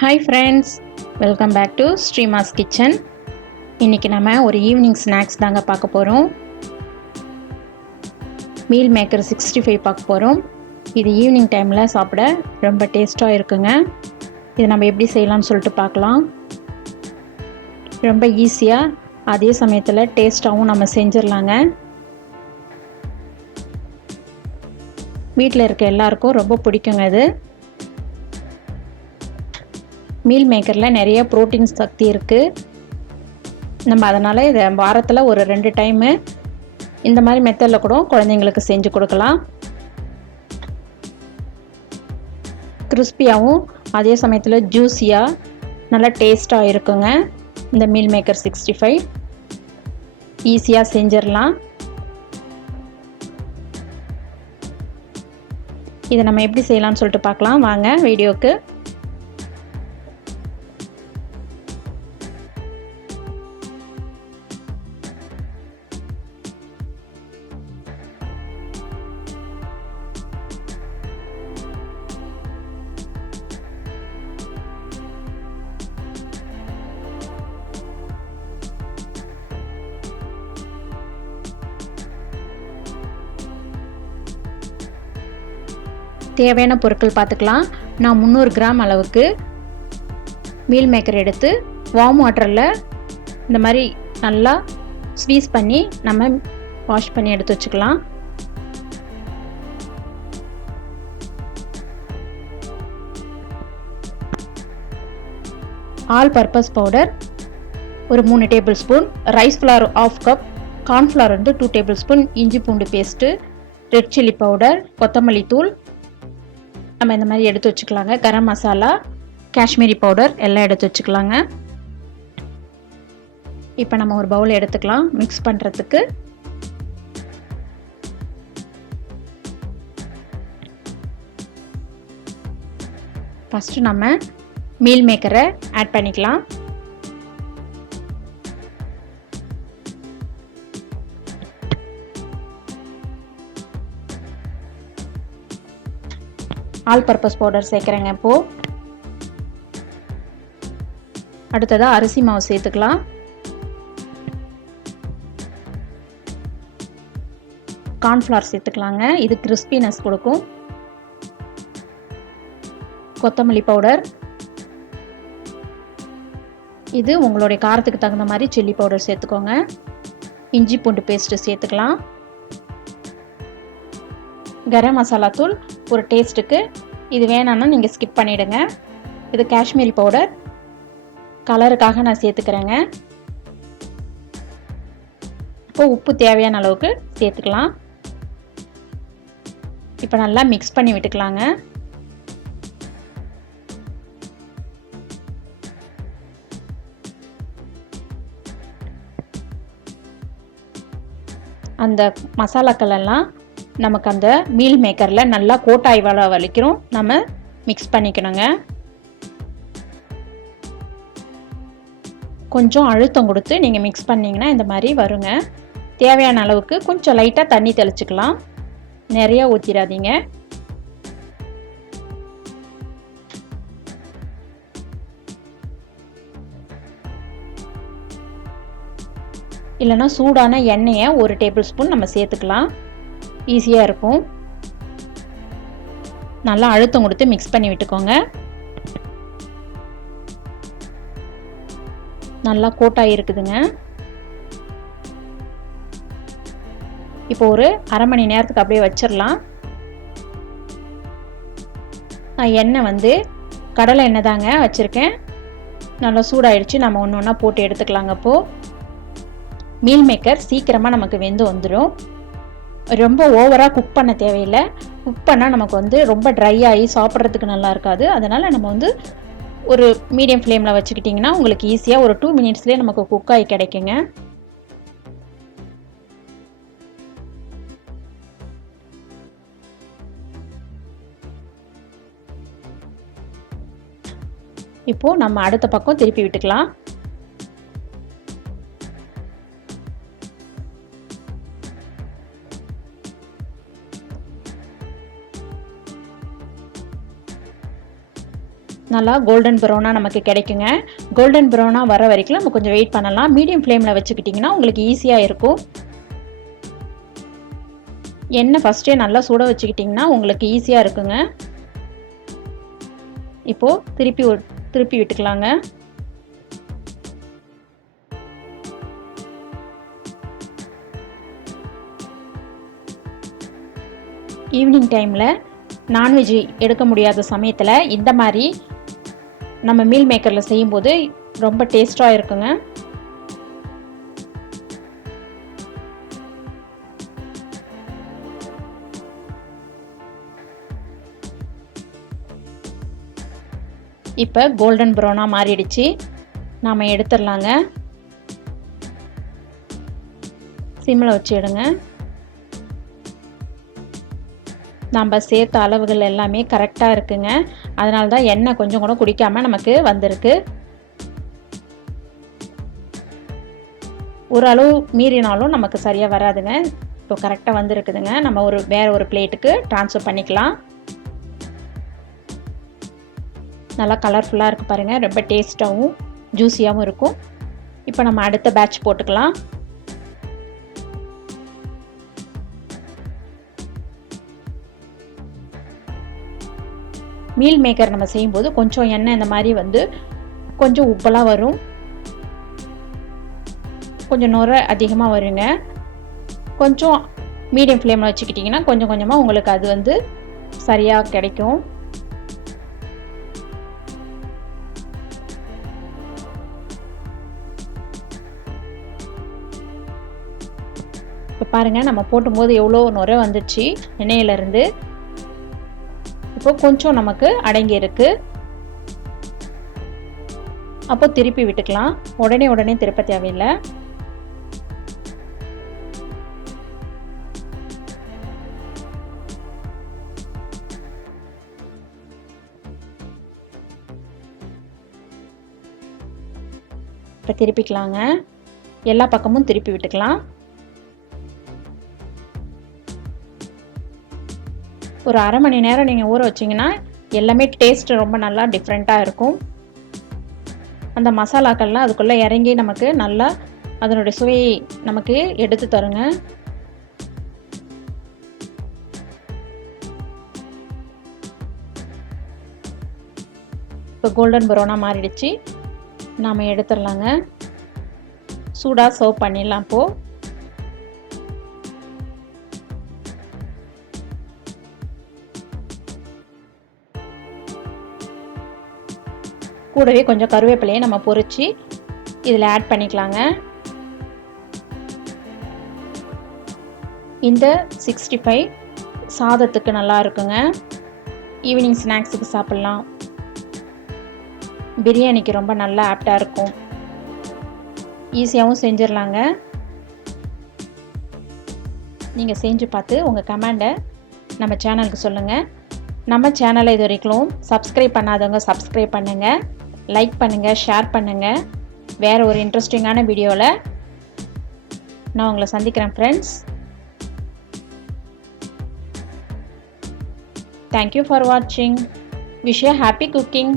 Hi friends, welcome back to Srima's kitchen. இன்றைக்கி நம்ம ஒரு ஈவினிங் ஸ்நாக்ஸ் தாங்க பார்க்க போகிறோம். மீல் மேக்கர் 65 பார்க்க போகிறோம். இது ஈவினிங் டைமில் சாப்பிட ரொம்ப டேஸ்ட்டாக இருக்குங்க. இதை நம்ம எப்படி செய்யலாம்னு சொல்லிட்டு பார்க்கலாம். ரொம்ப ஈஸியாக அதே சமயத்தில் டேஸ்ட்டாகவும் நம்ம செஞ்சிடலாங்க. வீட்டில் இருக்க எல்லாருக்கும் ரொம்ப பிடிக்குங்க இது. மீல் மேக்கரில் நிறைய ப்ரோட்டீன் சக்தி இருக்குது. நம்ம அதனால் இதை வாரத்தில் ஒரு 2 டைமு இந்த மாதிரி மெத்தடில் கூட குழந்தைங்களுக்கு செஞ்சு கொடுக்கலாம். கிறிஸ்பியாகவும் அதே சமயத்தில் ஜூஸியாக நல்லா டேஸ்ட்டாக இருக்குங்க. இந்த மீல் மேக்கர் 65 ஈஸியாக செஞ்சிடலாம். இதை நம்ம எப்படி செய்யலாம்னு சொல்லிட்டு பார்க்கலாம் வாங்க வீடியோக்கு. தேவையான பொருட்கள் பார்த்துக்கலாம். நான் 300 கிராம் அளவுக்கு மீல் மேக்கர் எடுத்து வார்ம் வாட்டரில் இந்த மாதிரி நல்லா ஸ்வீஸ் பண்ணி நம்ம வாஷ் பண்ணி எடுத்து வச்சுக்கலாம். ஆல் பர்பஸ் பவுடர் ஒரு 3 table spoon, rice flower 1/2 cup, cornflour 2 table spoon, இஞ்சி பூண்டு பேஸ்ட்டு, ரெட் சில்லி பவுடர், கொத்தமல்லி தூள் நம்ம இந்த மாதிரி எடுத்து வச்சுக்கலாங்க. கரம் மசாலா, காஷ்மீரி பவுடர் எல்லாம் எடுத்து வச்சுக்கலாங்க. இப்போ நம்ம ஒரு பவுல் எடுத்துக்கலாம் மிக்ஸ் பண்ணுறதுக்கு. ஃபஸ்ட்டு நம்ம மீல் மேக்கரை ஆட் பண்ணிக்கலாம். ஆல் பர்பஸ் பவுடர் சேர்க்குறேங்க. இப்போது அடுத்ததாக அரிசி மாவு சேர்த்துக்கலாம். கார்ன்ஃப்ளவர் சேர்த்துக்கலாங்க, இது கிறிஸ்பினஸ் கொடுக்கும். கொத்தமல்லி பவுடர், இது உங்களுடைய காரத்துக்கு தகுந்த மாதிரி சில்லி பவுடர் சேர்த்துக்கோங்க. இஞ்சி பூண்டு பேஸ்ட்டு சேர்த்துக்கலாம். கரம் மசாலா தூள் ஒரு டேஸ்ட்டுக்கு, இது வேணான்னா நீங்கள் ஸ்கிப் பண்ணிவிடுங்க. இது காஷ்மீரி பவுடர் கலருக்காக நான் சேர்த்துக்கிறேங்க. இப்போ உப்பு தேவையான அளவுக்கு சேர்த்துக்கலாம். இப்போ நல்லா மிக்ஸ் பண்ணி விட்டுக்கலாங்க. அந்த மசாலாக்கள் எல்லாம் நமக்கு அந்த மீல் மேக்கரில் நல்லா கோட்டாய் வலிக்கிறோம் நம்ம மிக்ஸ் பண்ணிக்கணுங்க. கொஞ்சம் அழுத்தம் கொடுத்து நீங்கள் மிக்ஸ் பண்ணிங்கன்னா இந்த மாதிரி வருங்க. தேவையான அளவுக்கு கொஞ்சம் லைட்டாக தண்ணி தெளிச்சுக்கலாம், நிறைய ஊற்றிடாதீங்க. இல்லைன்னா சூடான எண்ணெயை 1 டேபிள் ஸ்பூன் நம்ம சேர்த்துக்கலாம், ஈஸியாக இருக்கும். நல்லா அழுத்தம் கொடுத்து மிக்ஸ் பண்ணி விட்டுக்கோங்க. நல்லா கோட்டாக இருக்குதுங்க. இப்போ ஒரு அரை மணி நேரத்துக்கு அப்படியே வச்சிடலாம். நான் எண்ணெய் கடலை எண்ணெய் தாங்க வச்சுருக்கேன். நல்லா சூடாயிடுச்சு, நம்ம ஒன்று ஒன்றா போட்டு எடுத்துக்கலாங்க. அப்போது மீல் மேக்கர் சீக்கிரமாக நமக்கு வெந்து வந்துடும். ரொம்ப ஓவராக குக் பண்ண தேவையில்லை. குக் பண்ணால் நமக்கு ரொம்ப ட்ரை ஆகி சாப்பிட்றதுக்கு நல்லா இருக்காது. அதனால் நம்ம ஒரு மீடியம் ஃப்ளேமில் வச்சுக்கிட்டிங்கன்னா உங்களுக்கு ஈஸியாக ஒரு 2 மினிட்ஸ்லேயே நமக்கு குக் ஆகி கிடைக்குங்க. இப்போது நம்ம அடுத்த பக்கம் திருப்பி விட்டுக்கலாம். நல்லா கோல்டன் ப்ரௌனாக நமக்கு கிடைக்குங்க. கோல்டன் ப்ரௌனாக வர வரைக்கும் நம்ம கொஞ்சம் வெயிட் பண்ணலாம். மீடியம் ஃப்ளேமில் வச்சுக்கிட்டிங்கன்னா உங்களுக்கு ஈஸியாக இருக்கும். எண்ணெய் ஃபஸ்ட்டே நல்லா சுட வச்சுக்கிட்டிங்கன்னா உங்களுக்கு ஈஸியாக இருக்குங்க. இப்போது திருப்பி விட்டுக்கலாங்க. ஈவினிங் டைமில் நான்வெஜ் எடுக்க முடியாத சமயத்தில் இந்த மாதிரி நம்ம மீல் மேக்கரில் செய்யும்போது ரொம்ப டேஸ்ட்டாக இருக்குங்க. இப்போ கோல்டன் ப்ரௌனாக மாறிடுச்சு. நாம் எடுத்துடலாங்க. சிம்மில் வச்சு எடுங்க. நம்ம சேர்த்த அளவுகள் எல்லாமே கரெக்டாக இருக்குங்க. அதனால தான் எண்ணெய் கொஞ்சம் கூட குடிக்காமல் நமக்கு வந்திருக்கு. ஒரு அளவு மீறினாலும் நமக்கு சரியாக வராதுங்க. இப்போ கரெக்டாக வந்திருக்குதுங்க. நம்ம வேறு ஒரு பிளேட்டுக்கு ட்ரான்ஸ்ஃபர் பண்ணிக்கலாம். நல்லா கலர்ஃபுல்லாக இருக்குது பாருங்கள். ரொம்ப டேஸ்ட்டாகவும் ஜூஸியாகவும் இருக்கும். இப்போ நம்ம அடுத்த பேட்ச் போட்டுக்கலாம். மீல் மேக்கர் நம்ம செய்யும்போது கொஞ்சம் எண்ணெய் இந்த மாதிரி வந்து கொஞ்சம் உப்பெல்லாம் வரும், கொஞ்சம் நுரை அதிகமாக வருங்க. கொஞ்சம் மீடியம் ஃப்ளேமில் வச்சுக்கிட்டிங்கன்னா கொஞ்சம் கொஞ்சமாக உங்களுக்கு அது வந்து சரியாக கிடைக்கும். இப்போ பாருங்கள், நம்ம போட்டும்போது எவ்வளோ நுரை வந்துச்சு எண்ணெயிலேருந்து. இப்போ கொஞ்சம் நமக்கு அடங்கி இருக்கு. அப்போ திருப்பி விட்டுக்கலாம். உடனே திருப்ப தேவையில்லை. இப்போ திருப்பிக்கலாங்க. எல்லா பக்கமும் திருப்பி விட்டுக்கலாம். ஒரு அரை மணி நேரம் நீங்கள் ஊற வச்சிங்கன்னா எல்லாமே டேஸ்ட் ரொம்ப நல்லா டிஃப்ரெண்ட்டாக இருக்கும். அந்த மசாலாக்கள்லாம் அதுக்குள்ளே இறங்கி நமக்கு நல்லா அதனுடைய சுவையை நமக்கு எடுத்து தருங்க. இப்போ கோல்டன் ப்ரௌனாக மாறிடுச்சு. நாம் எடுத்துடலாங்க. சூடாக சர்வ் பண்ணிடலாம். இப்போது கூடவே கொஞ்சம் கருவேப்பிலையை நம்ம பொரிச்சு இதில் ஆட் பண்ணிக்கலாங்க. இந்த 65 சாதத்துக்கு நல்லா இருக்குங்க. ஈவினிங் ஸ்நாக்ஸுக்கு சாப்பிட்லாம். பிரியாணிக்கு ரொம்ப நல்லா ஆப்டாக இருக்கும். ஈஸியாகவும் செஞ்சிடலாங்க. நீங்கள் செஞ்சு பார்த்து உங்கள் கமெண்டை நம்ம சேனலுக்கு சொல்லுங்கள். நம்ம சேனலை இது வரைக்கும் சப்ஸ்கிரைப் பண்ணாதவங்க சப்ஸ்கிரைப் பண்ணுங்கள், லைக் பண்ணுங்கள், ஷேர் பண்ணுங்கள். வேறு ஒரு இன்ட்ரெஸ்டிங்கான வீடியோவில் நான் உங்களை சந்திக்கிறேன் ஃப்ரெண்ட்ஸ். தேங்க்யூ ஃபார் வாட்சிங். Wish you happy cooking.